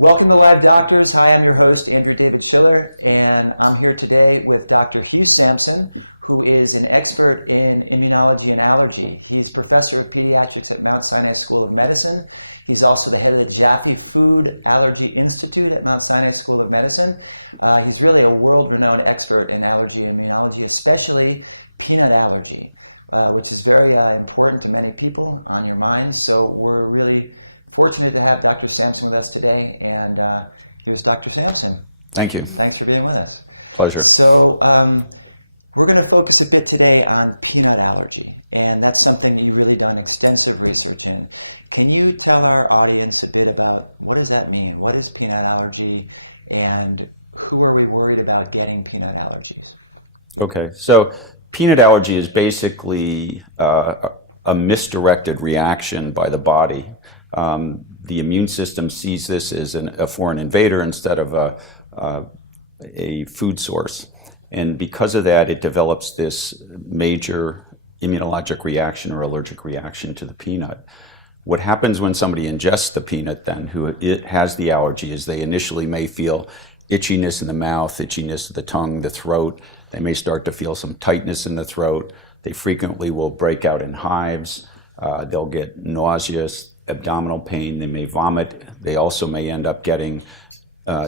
Welcome to Live Doctors. Hi, I'm your host, Andrew David Schiller, and I'm here today with Dr. Hugh Sampson, who is an expert in immunology and allergy. He's professor of pediatrics at Mount Sinai School of Medicine. He's also the head of the Jaffe Food Allergy Institute at Mount Sinai School of Medicine. He's really a world-renowned expert in allergy and immunology, especially peanut allergy, which is very important to many people on your minds. So we're really fortunate to have Dr. Sampson with us today, and here's Dr. Sampson. Thank you. Thanks for being with us. Pleasure. So we're going to focus a bit today on peanut allergy, and that's something that you've really done extensive research in. Can you tell our audience a bit about what does that mean? What is peanut allergy, and who are we worried about getting peanut allergies? Okay, so peanut allergy is basically a misdirected reaction by the body. The immune system sees this as a foreign invader instead of a food source. And because of that, it develops this major immunologic reaction or allergic reaction to the peanut. What happens when somebody ingests the peanut then, who has the allergy, is they initially may feel itchiness in the mouth, itchiness of the tongue, the throat. They may start to feel some tightness in the throat. They frequently will break out in hives. They'll get nauseous, abdominal pain. They may vomit. They also may end up getting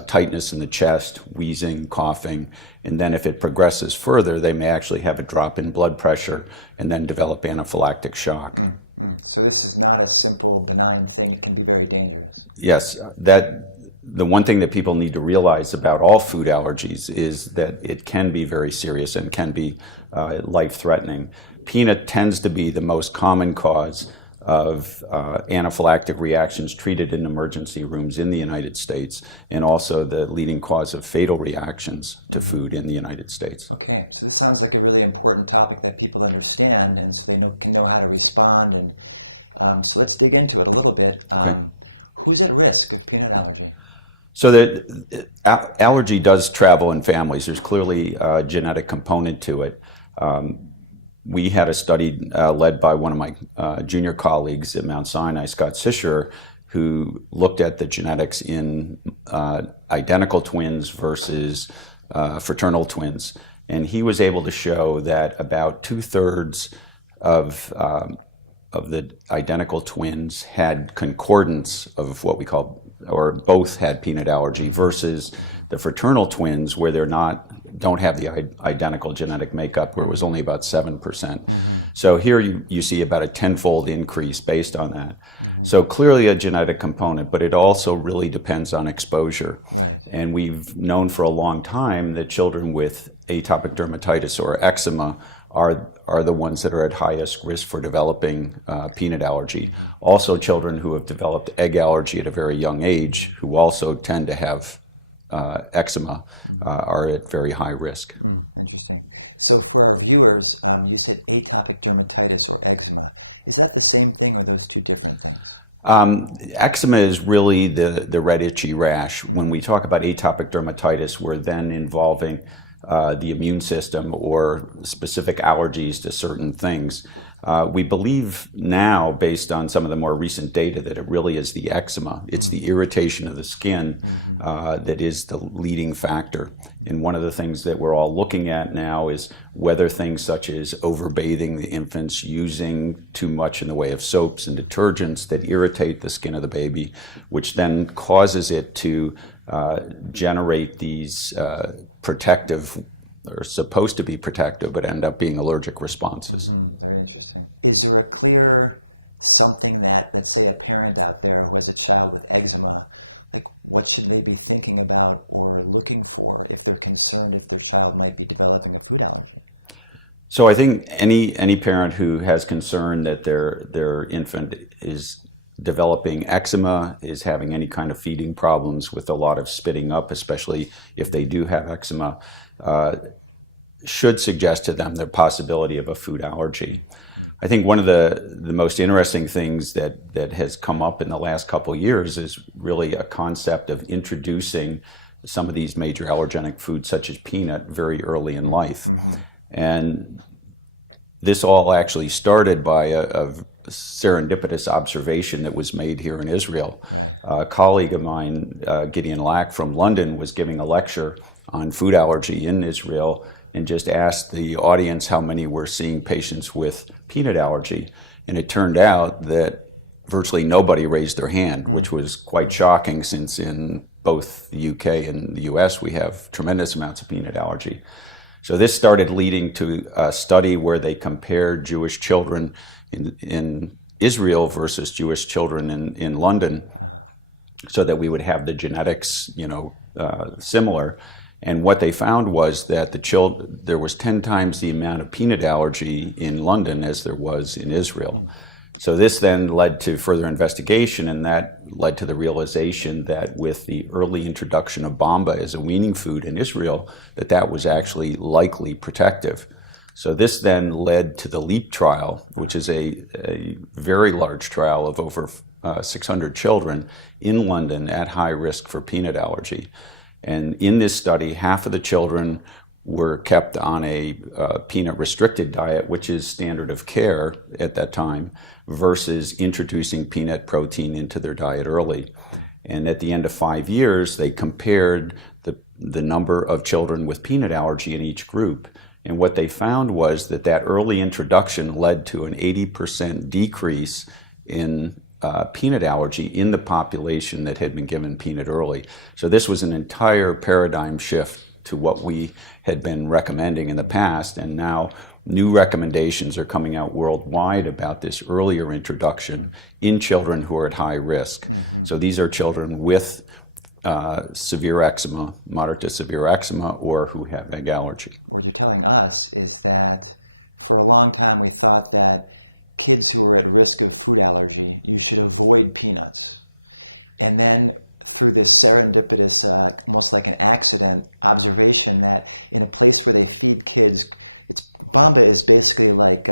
tightness in the chest, wheezing, coughing. And then if it progresses further, they may actually have a drop in blood pressure and then develop anaphylactic shock. So this is not a simple, benign thing. It can be very dangerous. Yes, the one thing that people need to realize about all food allergies is that it can be very serious and can be life-threatening. Peanut tends to be the most common cause of anaphylactic reactions treated in emergency rooms in the United States, and also the leading cause of fatal reactions to food in the United States. Okay, so this sounds like a really important topic that people understand, and so they can know how to respond. And so let's dig into it a little bit. Who's at risk of peanut allergy? So the allergy does travel in families. There's clearly a genetic component to it. We had a study led by one of my junior colleagues at Mount Sinai, Scott Sisher, who looked at the genetics in identical twins versus fraternal twins. And he was able to show that about 2/3 of the identical twins had concordance of what we call, or both had peanut allergy, versus the fraternal twins, where don't have the identical genetic makeup, where it was only about 7%. So here you see about a tenfold increase based on that. So clearly a genetic component, but it also really depends on exposure. Right. And we've known for a long time that children with atopic dermatitis or eczema are the ones that are at highest risk for developing peanut allergy. Also, children who have developed egg allergy at a very young age, who also tend to have eczema, are at very high risk. Interesting. So for our viewers, you said atopic dermatitis or eczema. Is that the same thing, or are those two different things? Eczema is really the red itchy rash. When we talk about atopic dermatitis, we're then involving the immune system or specific allergies to certain things. We believe now, based on some of the more recent data, that it really is the eczema. It's the irritation of the skin that is the leading factor. And one of the things that we're all looking at now is whether things such as overbathing the infants, using too much in the way of soaps and detergents that irritate the skin of the baby, which then causes it to generate these protective, or supposed to be protective, but end up being allergic responses. Very interesting. Is there a clear something that, let's say a parent out there who has a child with eczema, like what should they be thinking about or looking for if they're concerned if their child might be developing a food allergy? So I think any parent who has concern that their infant is developing eczema, is having any kind of feeding problems with a lot of spitting up, especially if they do have eczema, should suggest to them the possibility of a food allergy. I think one of the most interesting things that has come up in the last couple of years is really a concept of introducing some of these major allergenic foods such as peanut very early in life. And this all actually started by a serendipitous observation that was made here in Israel. Right. A colleague of mine, Gideon Lack from London, was giving a lecture on food allergy in Israel and just asked the audience how many were seeing patients with peanut allergy. And it turned out that virtually nobody raised their hand, which was quite shocking, since in both the UK and the US we have tremendous amounts of peanut allergy. So this started leading to a study where they compared Jewish children in Israel versus Jewish children in London, so that we would have the genetics, similar. And what they found was that there was 10 times the amount of peanut allergy in London as there was in Israel. So this then led to further investigation, and that led to the realization that with the early introduction of bamba as a weaning food in Israel, that was actually likely protective. So this then led to the LEAP trial, which is a very large trial of over 600 children in London at high risk for peanut allergy. And in this study, half of the children were kept on a peanut restricted diet, which is standard of care at that time, versus introducing peanut protein into their diet early. And at the end of 5 years, they compared the number of children with peanut allergy in each group. And what they found was that early introduction led to an 80% decrease in peanut allergy in the population that had been given peanut early. So this was an entire paradigm shift to what we had been recommending in the past, and now new recommendations are coming out worldwide about this earlier introduction in children who are at high risk. So these are children with severe eczema, moderate to severe eczema, or who have egg allergy. What you're telling us is that for a long time we thought that kids who are at risk of food allergy, you should avoid peanuts. And then through this serendipitous, almost like an accident, observation that in a place where they feed kids, bamba is basically like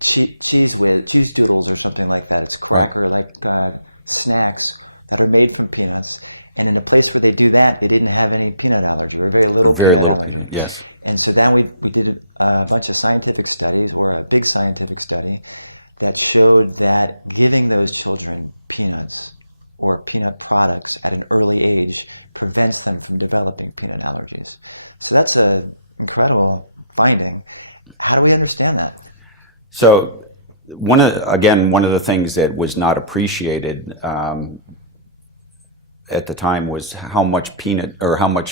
cheese doodles or something like that. It's cracker-like snacks that are made from peanuts. And in a place where they do that, they didn't have any peanut allergy, or very little peanut allergy. Yes. And so then we did a bunch of scientific studies, or a big scientific study, that showed that giving those children peanuts or peanut products at an early age prevents them from developing peanut allergies. So that's an incredible finding. How do we understand that? So one of the things that was not appreciated at the time was how much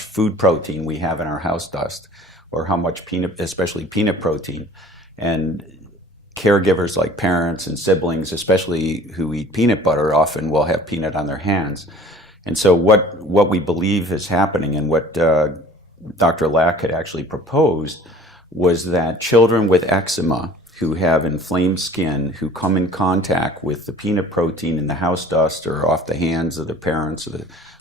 food protein we have in our house dust, or how much peanut, especially peanut protein. And caregivers like parents and siblings, especially who eat peanut butter, often will have peanut on their hands. And so what we believe is happening, and what Dr. Lack had actually proposed, was that children with eczema who have inflamed skin, who come in contact with the peanut protein in the house dust or off the hands of their parents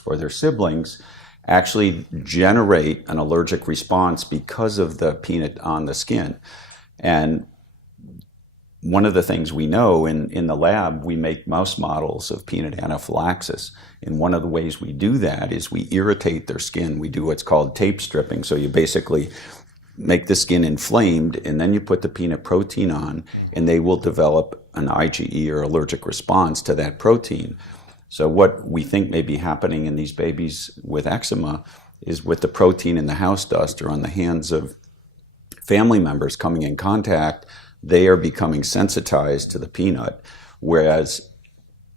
or their siblings, actually generate an allergic response because of the peanut on the skin. And one of the things we know in the lab, we make mouse models of peanut anaphylaxis. And one of the ways we do that is we irritate their skin. We do what's called tape stripping. So you basically make the skin inflamed, and then you put the peanut protein on, and they will develop an IgE, or allergic response, to that protein. So what we think may be happening in these babies with eczema is, with the protein in the house dust or on the hands of family members coming in contact, they are becoming sensitized to the peanut, whereas,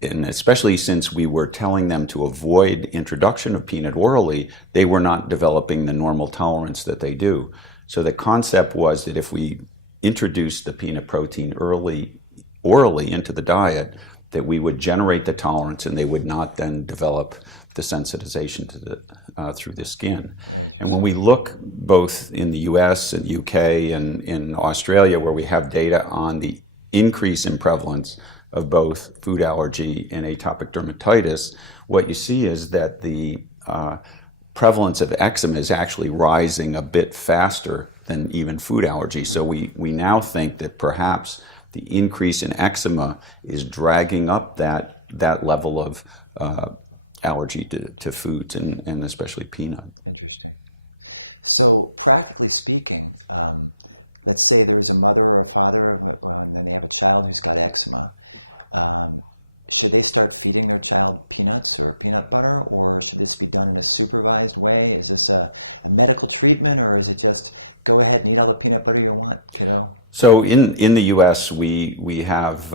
and especially since we were telling them to avoid introduction of peanut orally, they were not developing the normal tolerance that they do. So the concept was that if we introduce the peanut protein orally into the diet, that we would generate the tolerance, and they would not then develop the sensitization to through the skin. And when we look both in the US and UK and in Australia, where we have data on the increase in prevalence of both food allergy and atopic dermatitis, what you see is that the prevalence of eczema is actually rising a bit faster than even food allergy. So we now think that perhaps the increase in eczema is dragging up that level of allergy to foods, and especially peanut. Interesting. So practically speaking, let's say there's a mother or a father, and then they have a child who's got eczema. Should they start feeding their child peanuts or peanut butter, or should this be done in a supervised way? Is this a medical treatment, or is it just go ahead and eat all the peanut butter you want, kiddo? So in the U.S., we have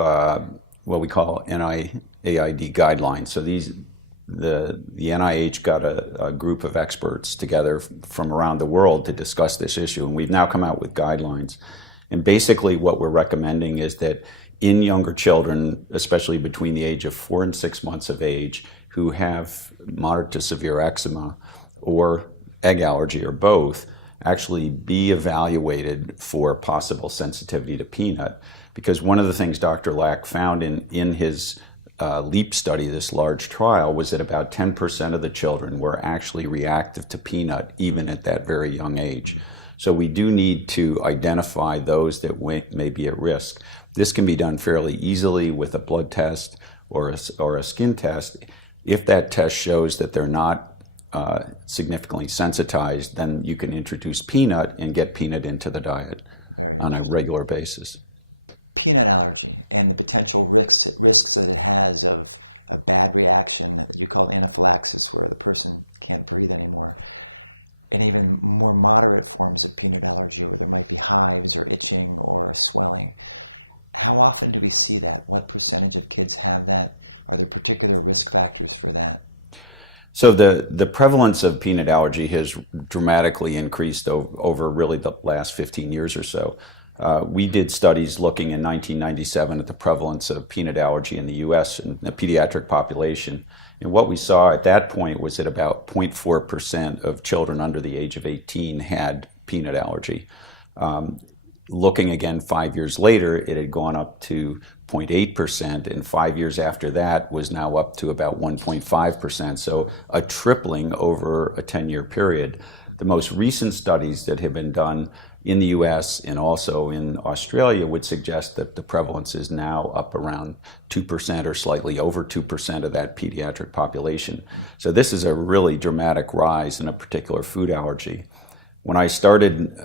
what we call NIAID guidelines. So the NIH got a group of experts together from around the world to discuss this issue, and we've now come out with guidelines. And basically what we're recommending is that in younger children, especially between the age of 4 and 6 months of age, who have moderate to severe eczema or egg allergy or both, actually be evaluated for possible sensitivity to peanut. Because one of the things Dr. Lack found in his LEAP study, this large trial, was that about 10% of the children were actually reactive to peanut, even at that very young age. So we do need to identify those that may be at risk. This can be done fairly easily with a blood test or a skin test. If that test shows that they're not significantly sensitized, then you can introduce peanut and get peanut into the diet on a regular basis. Peanut allergy and the potential risks that it has of a bad reaction that you called anaphylaxis, where the person can't breathe anymore, and even more moderate forms of peanut allergy where there might be hives or itching or swelling. How often do we see that? What percentage of kids have that? Are there particular risk factors for that? So the prevalence of peanut allergy has dramatically increased over really the last 15 years or so. We did studies looking in 1997 at the prevalence of peanut allergy in the U.S. in the pediatric population. And what we saw at that point was that about 0.4% of children under the age of 18 had peanut allergy. Looking again 5 years later, it had gone up to 0.8%, and 5 years after that was now up to about 1.5%, so a tripling over a 10-year period. The most recent studies that have been done in the US and also in Australia would suggest that the prevalence is now up around 2% or slightly over 2% of that pediatric population. So this is a really dramatic rise in a particular food allergy. When I started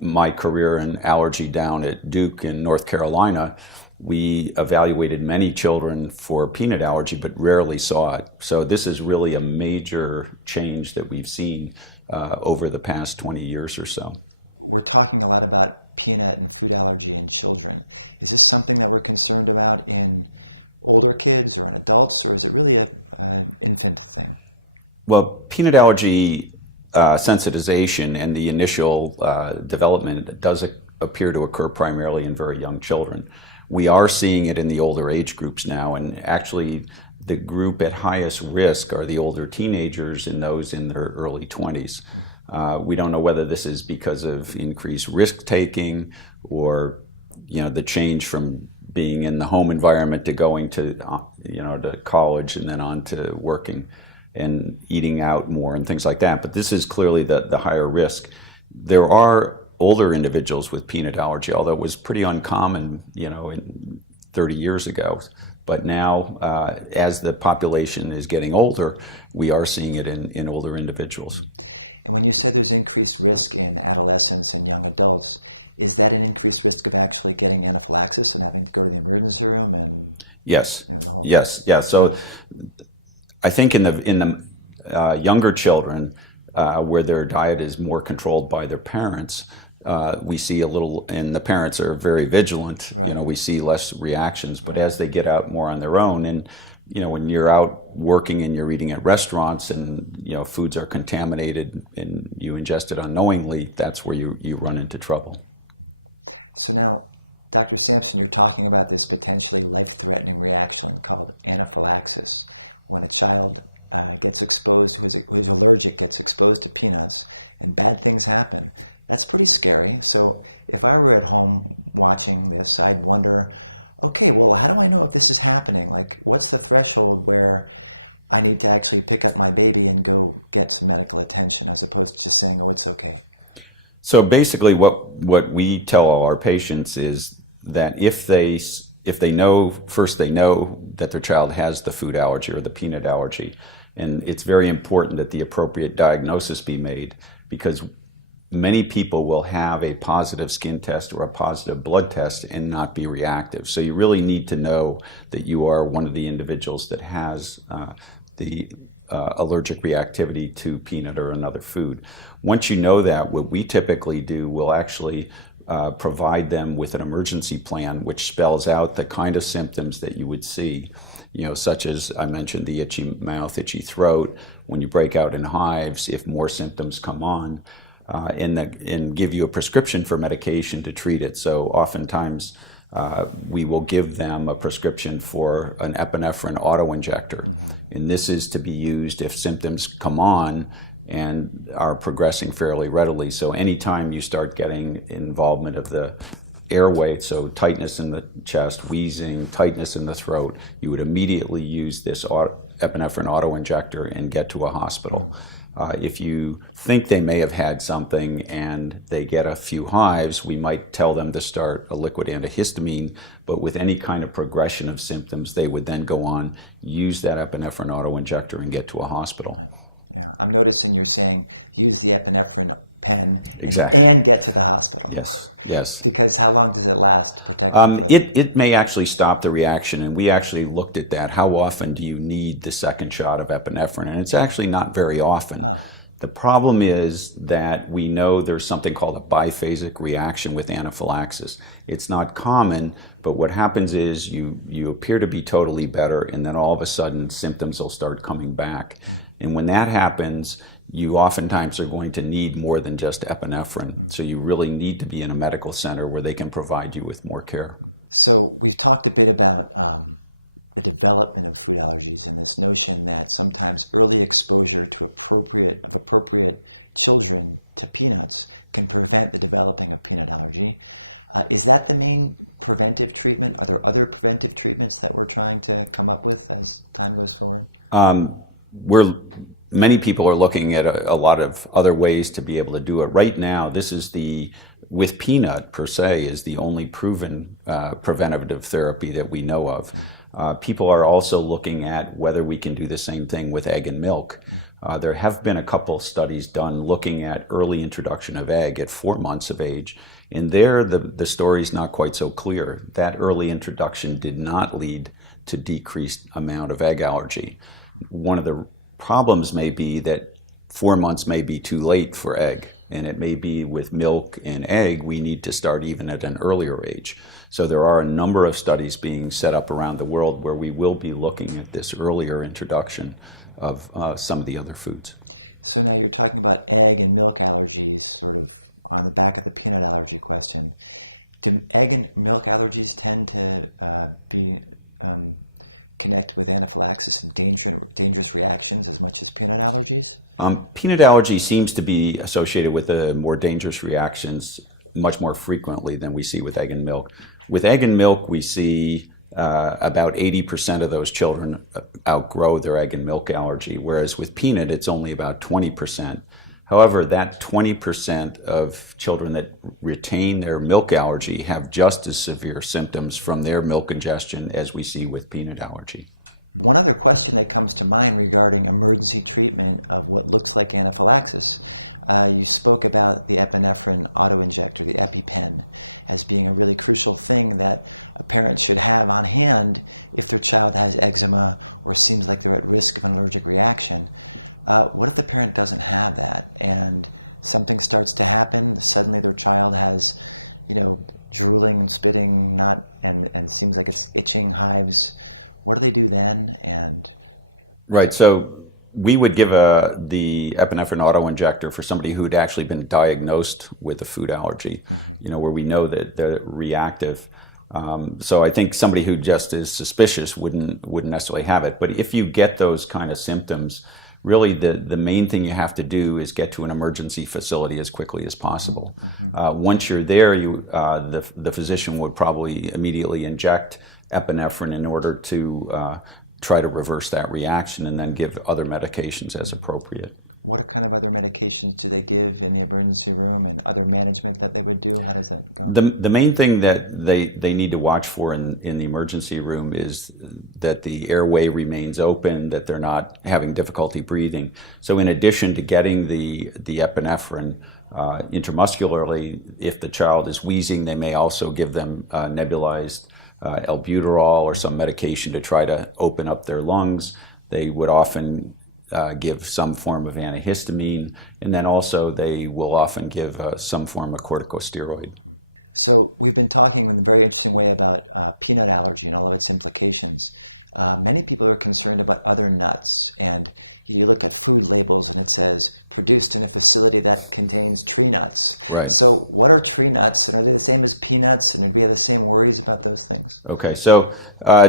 my career in allergy down at Duke in North Carolina, we evaluated many children for peanut allergy, but rarely saw it. So this is really a major change that we've seen over the past 20 years or so. We're talking a lot about peanut and food allergy in children. Is this something that we're concerned about in older kids or in adults, or is it really an infant thing? Well, peanut allergy sensitization and the initial development does appear to occur primarily in very young children. We are seeing it in the older age groups now, and actually the group at highest risk are the older teenagers and those in their early 20s. We don't know whether this is because of increased risk-taking or the change from being in the home environment to going to to college and then on to working and eating out more and things like that. But this is clearly the higher risk. There are older individuals with peanut allergy, although it was pretty uncommon, in 30 years ago. But now, as the population is getting older, we are seeing it in older individuals. And when you said there's increased risk in adolescents and young adults, is that an increased risk of actually getting anaphylaxis and having to go to the emergency room? And yes, the whole yes, yeah. So I think in the younger children, where their diet is more controlled by their parents, we see a little, and the parents are very vigilant. Right. We see less reactions. But Right. as they get out more on their own, and when you're out working and you're eating at restaurants, and foods are contaminated and you ingest it unknowingly, that's where you run into trouble. So now, Dr. Sampson, you're talking about this potentially life-threatening reaction called anaphylaxis. When a child gets exposed, who is allergic, gets exposed to peanuts, and bad things happen. That's pretty scary. So if I were at home watching this, I'd wonder, okay, well, how do I know if this is happening? Like, what's the threshold where I need to actually pick up my baby and go get some medical attention, as opposed to just saying, oh, it's okay? So basically what we tell all our patients is that if they know that their child has the food allergy or the peanut allergy, and it's very important that the appropriate diagnosis be made, because many people will have a positive skin test or a positive blood test and not be reactive. So you really need to know that you are one of the individuals that has the allergic reactivity to peanut or another food. Once you know that, what we typically do, we'll actually provide them with an emergency plan which spells out the kind of symptoms that you would see, such as I mentioned, the itchy mouth, itchy throat, when you break out in hives, if more symptoms come on, and give you a prescription for medication to treat it. So oftentimes we will give them a prescription for an epinephrine autoinjector, and this is to be used if symptoms come on and are progressing fairly readily. So anytime you start getting involvement of the airway, so tightness in the chest, wheezing, tightness in the throat, you would immediately use this epinephrine autoinjector and get to a hospital. If you think they may have had something and they get a few hives, we might tell them to start a liquid antihistamine, but with any kind of progression of symptoms, they would then go on, use that epinephrine autoinjector and get to a hospital. Yeah, I'm noticing you're saying use the epinephrine pen Exactly. and get to the hospital. Yes. Because how long does it last to protect them from it may actually stop the reaction, and we actually looked at that. How often do you need the second shot of epinephrine? And it's actually not very often. The problem is that we know there's something called a biphasic reaction with anaphylaxis. It's not common, but what happens is you appear to be totally better, and then all of a sudden symptoms will start coming back. And when that happens, you oftentimes are going to need more than just epinephrine. So you really need to be in a medical center where they can provide you with more care. So we've talked a bit about the development of food allergies and this notion that sometimes early exposure to appropriate children to peanuts can prevent the developing of peanut allergy. Is that the main preventive treatment? Are there other preventive treatments that we're trying to come up with as time goes forward? Many people are looking at a lot of other ways to be able to do it. Right now, with peanut per se, is the only proven preventative therapy that we know of. People are also looking at whether we can do the same thing with egg and milk. There have been a couple studies done looking at early introduction of egg at 4 months of age, and there the story's not quite so clear. That early introduction did not lead to decreased amount of egg allergy. One of the problems may be that 4 months may be too late for egg, and it may be with milk and egg we need to start even at an earlier age. So there are a number of studies being set up around the world where we will be looking at this earlier introduction of some of the other foods. So now you're talking about egg and milk allergies sort of on the back of the peanut allergy question. Do egg and milk allergies tend to connect with anaphylaxis and dangerous reactions as much as peanut allergies? Peanut allergy seems to be associated with the more dangerous reactions much more frequently than we see with egg and milk. With egg and milk, we see about 80% of those children outgrow their egg and milk allergy, whereas with peanut, it's only about 20%. However, that 20% of children that retain their milk allergy have just as severe symptoms from their milk ingestion as we see with peanut allergy. One other question that comes to mind regarding emergency treatment of what looks like anaphylaxis, you spoke about the epinephrine autoinjector, the EpiPen, as being a really crucial thing that a parent should have on hand if their child has eczema or seems like they're at risk of an allergic reaction. What if the parent doesn't have that and something starts to happen, suddenly their child has, drooling and spitting, and seems like it's itching, hives? What do they do then? Right, so we would give the epinephrine autoinjector for somebody who had actually been diagnosed with a food allergy, where we know that they're reactive. So I think somebody who just is suspicious wouldn't necessarily have it. But if you get those kind of symptoms, really the main thing you have to do is get to an emergency facility as quickly as possible. Once you're there, the physician would probably immediately inject epinephrine in order to try to reverse that reaction and then give other medications as appropriate. What kind of other medications do they give in the emergency room and other management that they would do? How does that go? The main thing that they need to watch for in the emergency room is that the airway remains open, that they're not having difficulty breathing. So in addition to getting the epinephrine, Intramuscularly, if the child is wheezing, they may also give them nebulized albuterol or some medication to try to open up their lungs. They would often give some form of antihistamine, and then also they will often give some form of corticosteroid. So we've been talking in a very interesting way about peanut allergy and all of its implications. Many people are concerned about other nuts, and you look at food labels and it says produced in a facility that contains tree nuts. Right. So what are tree nuts, and are they the same as peanuts, and do we have the same worries about those things? Okay, so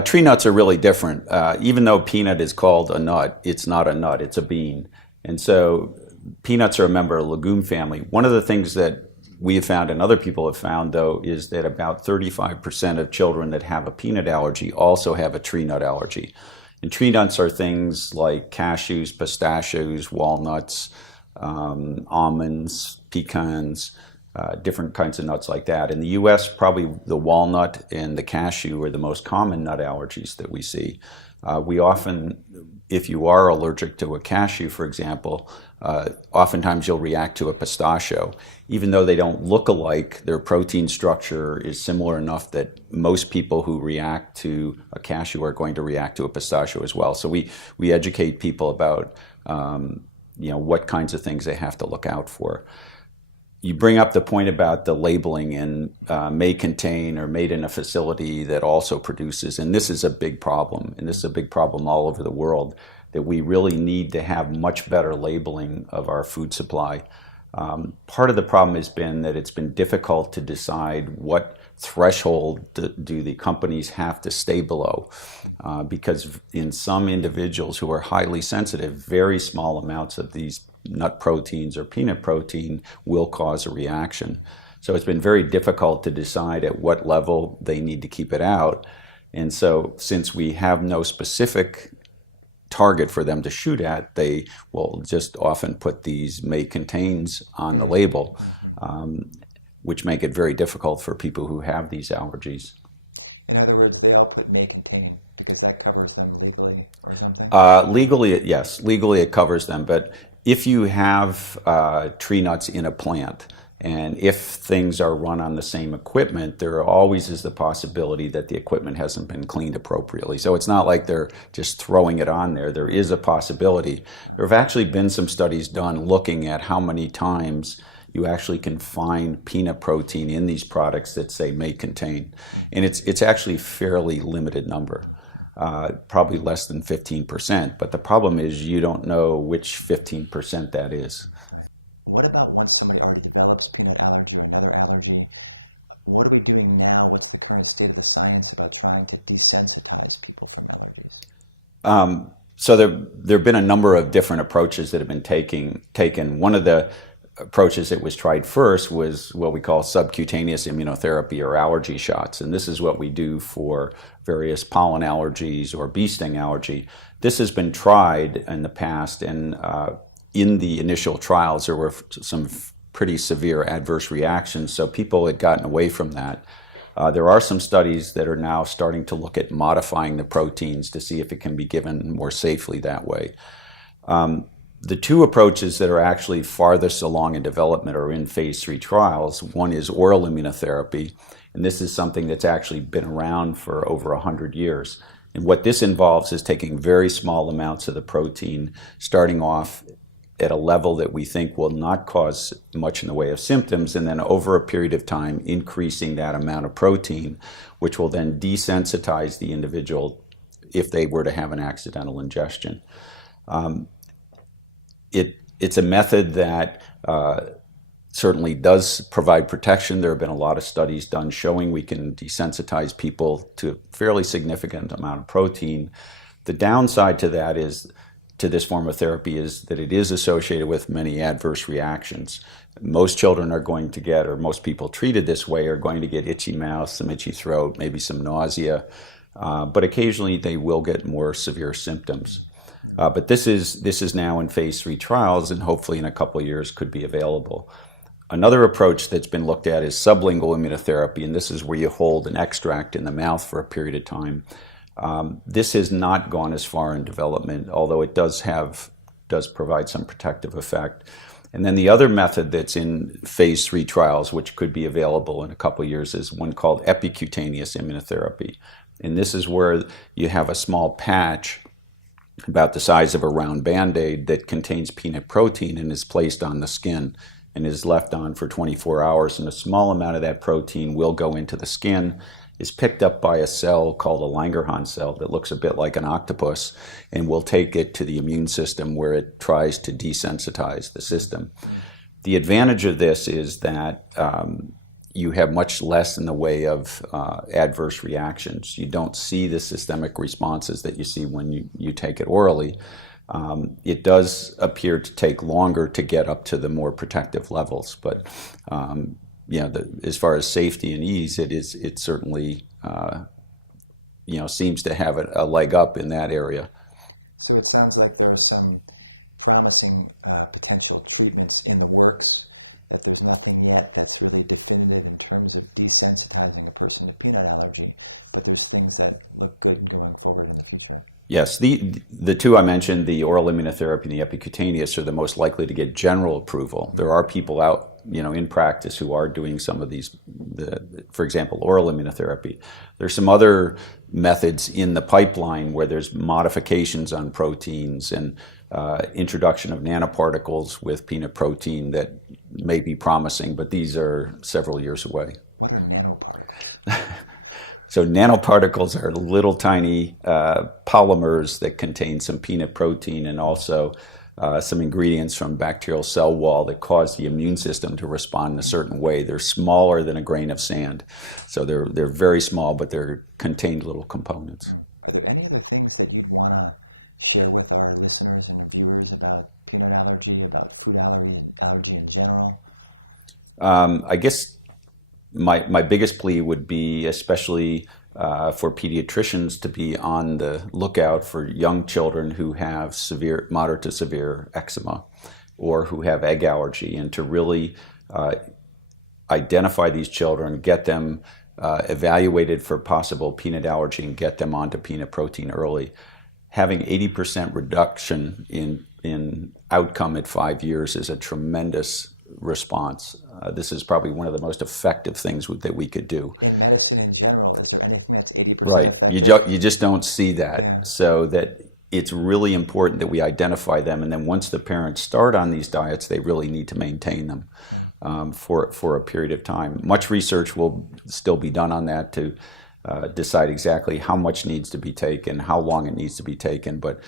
tree nuts are really different. Even though peanut is called a nut, it's not a nut, it's a bean. And so peanuts are a member of the legume family. One of the things that we have found and other people have found, though, is that about 35% of children that have a peanut allergy also have a tree nut allergy. And tree nuts are things like cashews, pistachios, walnuts, almonds, pecans, different kinds of nuts like that. In the U.S., probably the walnut and the cashew are the most common nut allergies that we see. We often, if you are allergic to a cashew, for example, oftentimes you'll react to a pistachio. Even though they don't look alike, their protein structure is similar enough that most people who react to a cashew are going to react to a pistachio as well. So we educate people about what kinds of things they have to look out for. You bring up the point about the labeling and may contain or made in a facility that also produces, and this is a big problem, and this is a big problem all over the world, that we really need to have much better labeling of our food supply. Part of the problem has been that it's been difficult to decide what threshold do the companies have to stay below, because in some individuals who are highly sensitive, very small amounts of these nut proteins or peanut protein will cause a reaction. So it's been very difficult to decide at what level they need to keep it out. And so since we have no specific target for them to shoot at, they will just often put these may contains on the label, which make it very difficult for people who have these allergies. In other words, they all put may contain because that covers them legally or something? Legally, yes. Legally it covers them. But if you have tree nuts in a plant, and if things are run on the same equipment, there always is the possibility that the equipment hasn't been cleaned appropriately. So it's not like they're just throwing it on there. There is a possibility. There have actually been some studies done looking at how many times you actually can find peanut protein in these products that say may contain. And it's actually a fairly limited number, probably less than 15%. But the problem is you don't know which 15% that is. Right. What about once somebody already develops peanut allergy or another allergy? What are we doing now? What's the current state of the science about trying to desensitize people from allergies? So there have been a number of different approaches that have been taken. One of the approaches that was tried first was what we call subcutaneous immunotherapy or allergy shots. And this is what we do for various pollen allergies or bee sting allergy. This has been tried in the past, and in the initial trials, there were some pretty severe adverse reactions, so people had gotten away from that. There are some studies that are now starting to look at modifying the proteins to see if it can be given more safely that way. The two approaches that are actually farthest along in development are in phase 3 trials. One is oral immunotherapy, and this is something that's actually been around for over 100 years. And what this involves is taking very small amounts of the protein, starting off at a level that we think will not cause much in the way of symptoms, and then over a period of time increasing that amount of protein, which will then desensitize the individual if they were to have an accidental ingestion. It's a method that certainly does provide protection. There have been a lot of studies done showing we can desensitize people to a fairly significant amount of protein. The downside to that is, to this form of therapy, is that it is associated with many adverse reactions. Most children are going to get, or most people treated this way, are going to get itchy mouth, some itchy throat, maybe some nausea, but occasionally they will get more severe symptoms. But this is now in phase 3 trials, and hopefully in a couple of years could be available. Another approach that's been looked at is sublingual immunotherapy, and this is where you hold an extract in the mouth for a period of time. This has not gone as far in development, although it does provide some protective effect. And then the other method that's in phase 3 trials, which could be available in a couple of years, is one called epicutaneous immunotherapy. And this is where you have a small patch about the size of a round Band-Aid that contains peanut protein and is placed on the skin and is left on for 24 hours. And a small amount of that protein will go into the skin, is picked up by a cell called a Langerhans cell that looks a bit like an octopus, and will take it to the immune system where it tries to desensitize the system. Mm-hmm. The advantage of this is that you have much less in the way of adverse reactions. You don't see the systemic responses that you see when you take it orally. It does appear to take longer to get up to the more protective levels, but as far as safety and ease, it certainly seems to have a leg up in that area. So it sounds like there are some promising potential treatments in the works, that there's nothing yet that's really definitive in terms of desensitizing a person to peanut allergy, but there's things that look good going forward in the future. Yes, the two I mentioned, the oral immunotherapy and the epicutaneous, are the most likely to get general approval. Mm-hmm. There are people out, in practice who are doing some of these, for example, oral immunotherapy. There's some other methods in the pipeline where there's modifications on proteins and introduction of nanoparticles with peanut protein that may be promising, but these are several years away. What are nanoparticles? So nanoparticles are little tiny polymers that contain some peanut protein and also some ingredients from bacterial cell wall that cause the immune system to respond in a certain way. They're smaller than a grain of sand. So they're very small, but they're contained little components. Are there any other things that you'd want to share with our listeners and viewers about peanut allergy, about food allergy in general? I guess my biggest plea would be, especially for pediatricians, to be on the lookout for young children who have moderate to severe eczema or who have egg allergy, and to really identify these children, get them evaluated for possible peanut allergy, and get them onto peanut protein early. Having 80% reduction in outcome at 5 years is a tremendous response. This is probably one of the most effective things that we could do. In medicine in general, is there anything that's 80% effective? You just don't see that. Yeah. So that it's really important that we identify them, and then once the parents start on these diets, they really need to maintain them for a period of time. Much research will still be done on that to decide exactly how much needs to be taken, how long it needs to be taken, but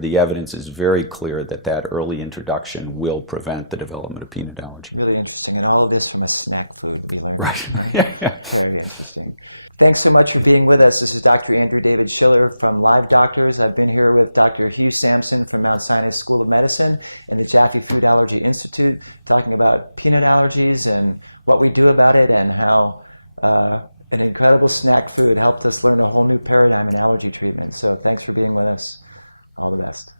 the evidence is very clear that early introduction will prevent the development of peanut allergy. Really interesting, and all of this from a snack food we learned. Right? Very interesting. Thanks so much for being with us. This is Dr. Andrew David Schiller from Live Doctors. I've been here with Dr. Hugh Sampson from Mount Sinai School of Medicine and the Jaffe Food Allergy Institute, talking about peanut allergies and what we do about it, and how an incredible snack food helped us learn a whole new paradigm in allergy treatment. So thanks for being with us. All the best.